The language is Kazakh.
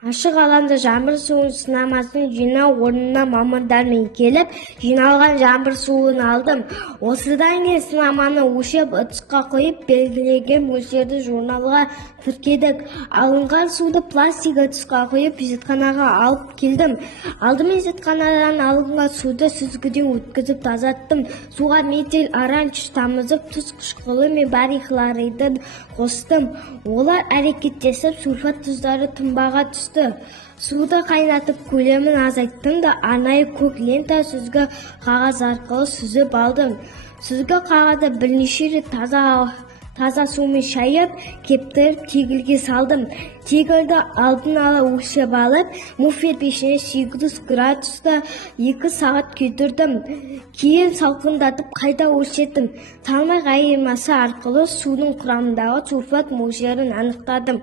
Ашық алаңда жаңбыр суын сынамасын жинау орнына мамандармен келіп, жиналған жаңбыр суын алдым. Осыдан кейін сынаманы өлшеп ыдысқа қойып, белгіленген мөлшерді журналға тіркедік. Алынған суды пластик ыдысқа қойып, зертханаға алып келдім. Алдымен зертханадан алынған суды сүзгіден өткізіп тазаттым. Суға метил, оранж, тамызық, тұз қышқылы мен барий хлоридін қостым. Олар әрекеттесіп, сульфат тұздары тұнбаға түсті. Суды қайнатып көлемін азайттым да арнайы көк лента сүзгі қағаз арқылы сүзіп алдым. Сүзгі қағазды бірнеше рет таза сумен шайып, кептіріп тегілге салдым. Тегілді алдын ала өлшеп алып, буфет пешіне 800 градуста 2 сағат күйдірдім. Кейін салқындатып қайта өлшеттім. Салмақ айырмасы арқылы судың құрамындағы сульфат мөлшерін анықтадым.